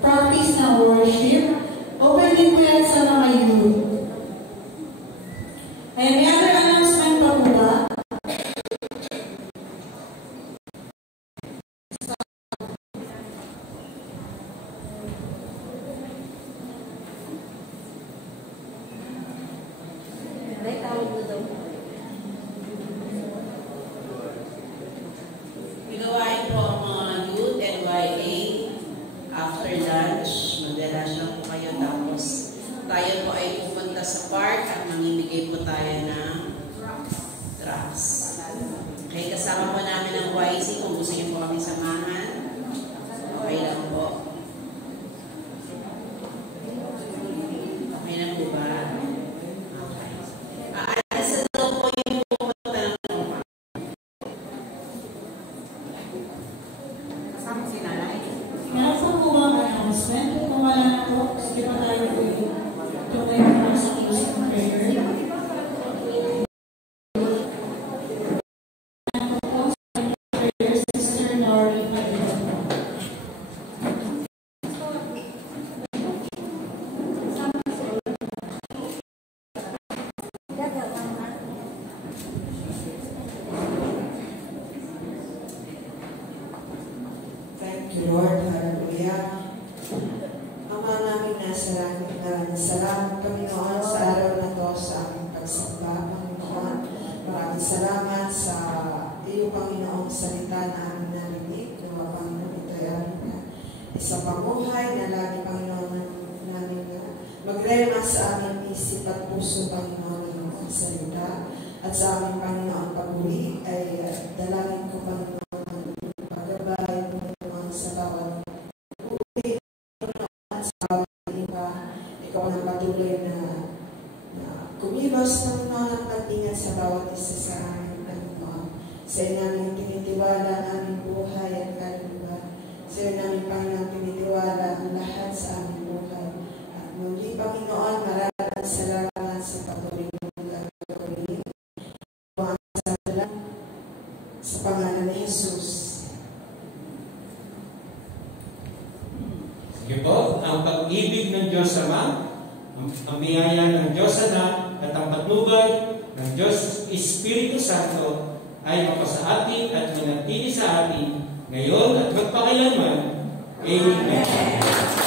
practice ng worship. Open din po yan sa mga youth. And may other announcement pa po ba? Ginawain po ang mga youth and YA after lunch. Magdala siya po kayo tapos tayo po ay pupunta sa park at mamimigay po tayo ng drugs. Okay, kasama po namin ang YC kung gusto niyo po kami samahan. Okay lang po. Okay na po ba? Okay. Aalis na daw po yung pupunta ng mga. Kasama si nanay. Meron po po ang announcement. Kung wala na po, sige pa tayo po yung tuloy po sa closing prayer. Sister Nori Madigas. Thank you, Lord. Hallelujah. Ama namin nasa langit, maraming salamat, Panginoon, sa araw na to, sa aming pagsamba, Panginoon. Maraming salamat sa iyo, Panginoon, salita na aming narinig. Nawa, Panginoon, ito ay isang pamuhay na lagi, Panginoon, namin magrema sa aming isip at puso, Panginoon, ng mga salita. At sa aming, Panginoon, pag-uli ay dalangin ko, Panginoon, paggabay, Panginoon, sa bawat uli, Panginoon, sa bawat iba. Ikaw ang patuloy na kumilos ng mga pag-ingat sa bawat isa sa amin, Panginoon. Sa iyo namin tinitiwala ang aming buhay at kaluluwa. Sa iyo namin, Panginoon, tinitiwala ang lahat sa aming buhay. At muli, Panginoon, maraming salamat sa patuloy mong gagawin. Sa pangalan ni Jesus. Sige po, ang pag-ibig ng Diyos Ama, ang biyaya ng Diyos Anak, at ang patnubay ng Diyos Espiritu Santo ay mapasama atin at manatili sa atin, ngayon at magpakailanman. Amen.